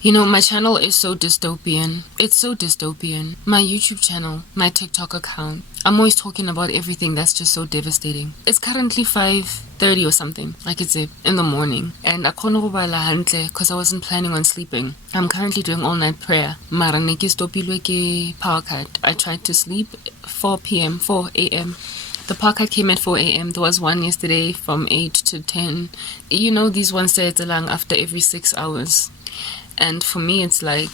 You know, my channel is so dystopian. It's so dystopian. My YouTube channel, my TikTok account, I'm always talking about everything that's just so devastating. It's currently 5:30 or something, like it's in the morning. And I couldn't go because I wasn't planning on sleeping. I'm currently doing all-night prayer. Mara ne ke stopilwe ke power cut. I tried to sleep 4 p.m., 4 a.m. The power cut came at 4 a.m. There was one yesterday from 8 to 10. You know, these ones say it's along after every 6 hours. And for me, it's like,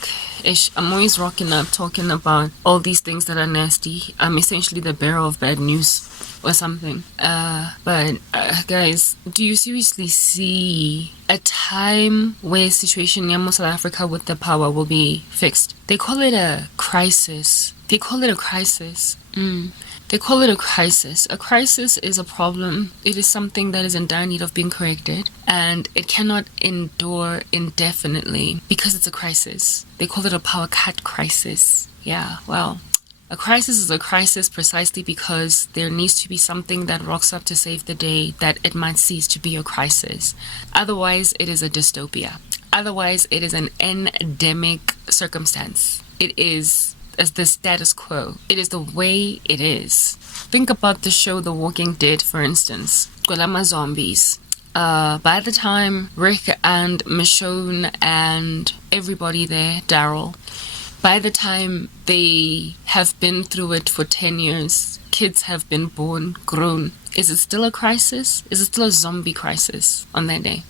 I'm always rocking up talking about all these things that are nasty. I'm essentially the bearer of bad news or something. But guys, do you seriously see a time where situation in South Africa with the power will be fixed? They call it a crisis. They call it a crisis. They call it a crisis. A crisis is a problem. It is something that is in dire need of being corrected, and it cannot endure indefinitely because it's a crisis. They call it a power cut crisis. Yeah, well, a crisis is a crisis precisely because there needs to be something that rocks up to save the day that it might cease to be a crisis. Otherwise, it is a dystopia. Otherwise, it is an endemic circumstance. It is as the status quo. It is the way it is. Think about the show The Walking Dead, for instance. Golama zombies. By the time Rick and Michonne and everybody there, Daryl, by the time they have been through it for 10 years, kids have been born, grown. Is it still a crisis? Is it still a zombie crisis on that day?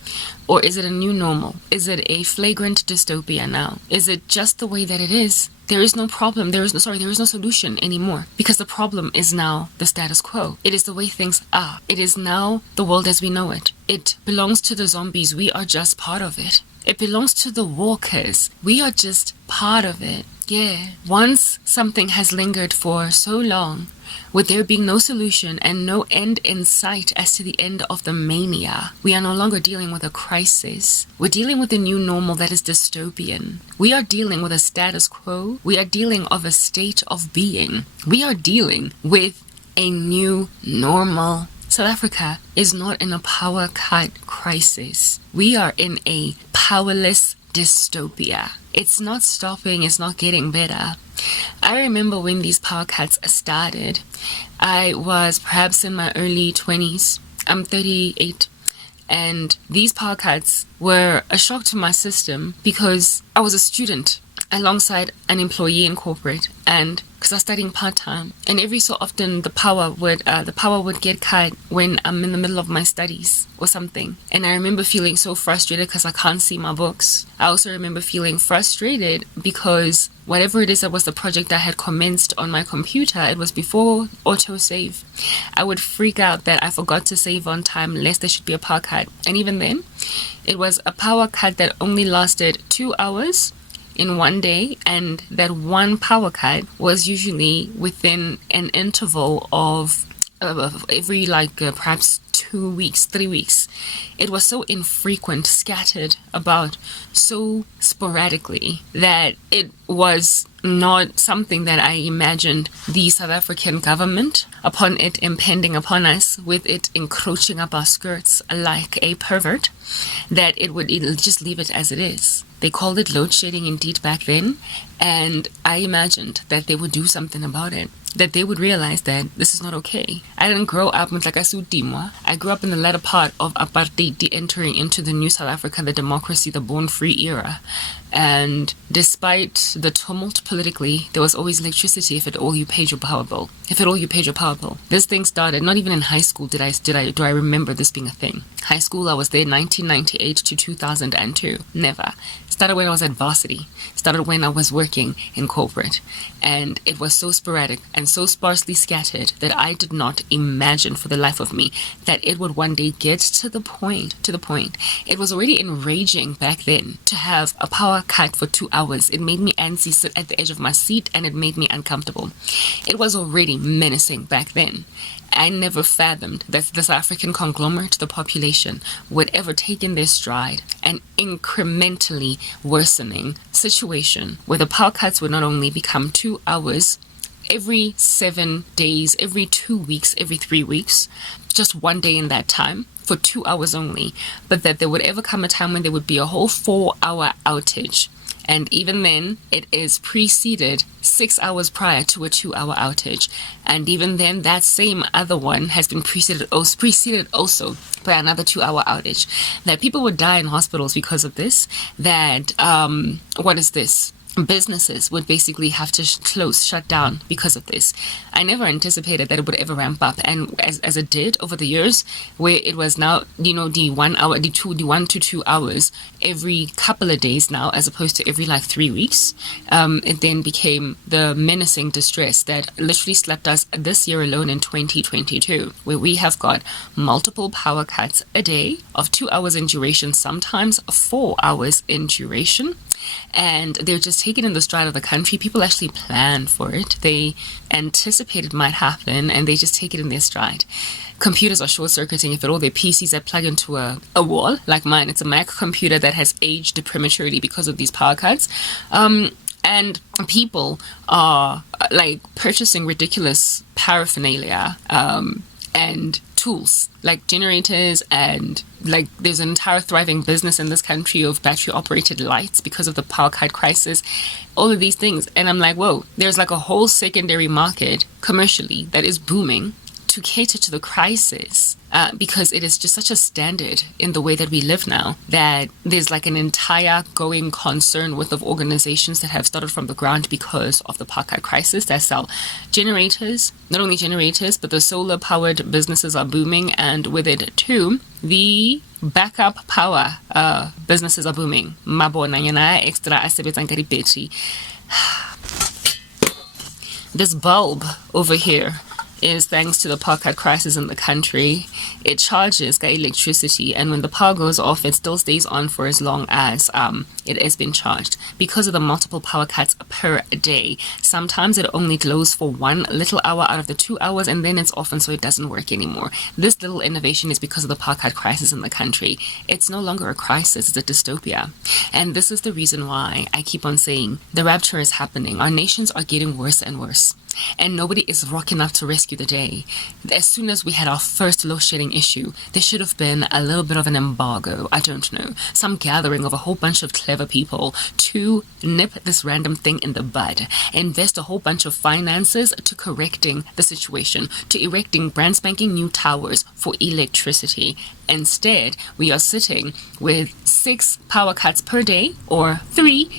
Or is it a new normal? Is it a flagrant dystopia now? Is it just the way that it is? There is no problem. There is no solution anymore because the problem is now the status quo. It is the way things are. It is now the world as we know it. It belongs to the zombies. We are just part of it. It belongs to the walkers. We are just part of it. Yeah. Once something has lingered for so long, with there being no solution and no end in sight as to the end of the mania, we are no longer dealing with a crisis. We're dealing with a new normal that is dystopian. We are dealing with a status quo. We are dealing with a state of being. We are dealing with a new normal. South Africa is not in a power cut crisis. We are in a powerless dystopia. It's not stopping, it's not getting better. I remember when these power cuts started, I was perhaps in my early 20s. I'm 38. And these power cuts were a shock to my system because I was a student alongside an employee in corporate, and because I was studying part-time, and every so often the power would get cut when I'm in the middle of my studies or something. And I remember feeling so frustrated because I can't see my books. I also remember feeling frustrated because whatever it is that was the project I had commenced on my computer, it was before autosave. I would freak out that I forgot to save on time lest there should be a power cut. And even then, it was a power cut that only lasted 2 hours in one day, and that one power cut was usually within an interval of every perhaps 2 weeks, 3 weeks. It was so infrequent, scattered about so sporadically that it was not something that I imagined the South African government, upon it impending upon us, with it encroaching up our skirts like a pervert, that it'll just leave it as it is. They called it load shedding indeed back then, and I imagined that they would do something about it, that they would realize that this is not okay. I didn't grow up with Timwa. I grew up in the latter part of apartheid, entering into the new South Africa, the democracy, the born free era. And despite the tumult politically, there was always electricity if at all you paid your power bill. This thing started, not even in high school do I remember this being a thing. High school, I was there 1998 to 2002. Never. Started when I was at varsity. Started when I was working in corporate. And it was so sporadic and so sparsely scattered that I did not imagine for the life of me that it would one day get to the point. It was already enraging back then to have a power cut for 2 hours. It made me antsy, sit at the edge of my seat, and it made me uncomfortable. It was already menacing back then. I never fathomed that the South African conglomerate, the population, would ever take in their stride an incrementally worsening situation where the power cuts would not only become 2 hours every 7 days, every 2 weeks, every 3 weeks, just one day in that time for 2 hours only, but that there would ever come a time when there would be a whole 4-hour outage And even then, it is preceded 6 hours prior to a 2-hour outage. And even then, that same other one has been preceded also by another 2-hour outage. That people would die in hospitals because of this. That, what is this? Businesses would basically have to shut down because of this. I never anticipated that it would ever ramp up, and as it did over the years, where it was now, the 1 hour, the 1 to 2 hours every couple of days now, as opposed to every like 3 weeks. It then became the menacing distress that literally slapped us this year alone in 2022, where we have got multiple power cuts a day of 2 hours in duration, sometimes 4 hours in duration. And they're just taken in the stride of the country. People actually plan for it. They anticipate it might happen, and they just take it in their stride. Computers are short-circuiting. If at all, their PCs that plug into a wall, like mine. It's a Mac computer that has aged prematurely because of these power cuts. And people are like purchasing ridiculous paraphernalia and tools like generators, and like there's an entire thriving business in this country of battery operated lights because of the power cut crisis, all of these things. And I'm like, whoa, there's like a whole secondary market commercially that is booming to cater to the crisis, because it is just such a standard in the way that we live now, that there's like an entire going concern with of organizations that have started from the ground because of the power cut crisis that sell generators. Not only generators, but the solar powered businesses are booming, and with it too, the backup power businesses are booming. Mabona yana extra asebetsang ka di-battery. This bulb over here is thanks to the power cut crisis in the country. It charges electricity, and when the power goes off, it still stays on for as long as it has been charged. Because of the multiple power cuts per day, sometimes it only glows for 1 little hour out of the 2 hours, and then it's off, and so it doesn't work anymore. This little innovation is because of the power cut crisis in the country. It's no longer a crisis, it's a dystopia. And this is the reason why I keep on saying the rapture is happening. Our nations are getting worse and worse, and nobody is rocking up to rescue the day. As soon as we had our first load shedding issue, there should have been a little bit of an embargo, I don't know, some gathering of a whole bunch of clever people to nip this random thing in the bud, invest a whole bunch of finances to correcting the situation, to erecting brand spanking new towers for electricity. Instead, we are sitting with 6 power cuts per day, or 3,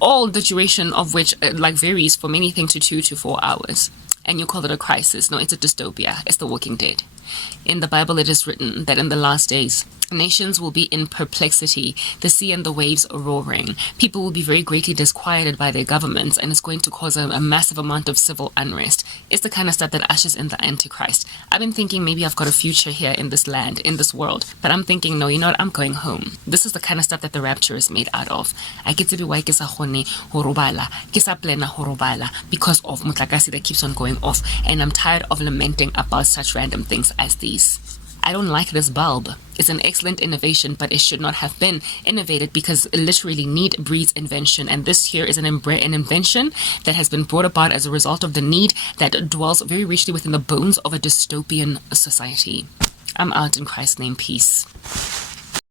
all the duration of which varies from anything to 2 to 4 hours. And you call it a crisis. No, it's a dystopia. It's the Walking Dead. In the Bible, it is written that in the last days, nations will be in perplexity, the sea and the waves roaring. People will be very greatly disquieted by their governments, and it's going to cause a massive amount of civil unrest. It's the kind of stuff that ushers in the Antichrist. I've been thinking maybe I've got a future here in this land, in this world, but I'm thinking, no, you know what, I'm going home. This is the kind of stuff that the rapture is made out of. I get to be why ke sa kgone ho robala, ke sa plena ho robala, because of motlakase that keeps on going off, and I'm tired of lamenting about such random things as these. I don't like this bulb. It's an excellent innovation, but it should not have been innovated, because literally need breeds invention. And this here is an invention that has been brought about as a result of the need that dwells very richly within the bones of a dystopian society. I'm out in Christ's name. Peace.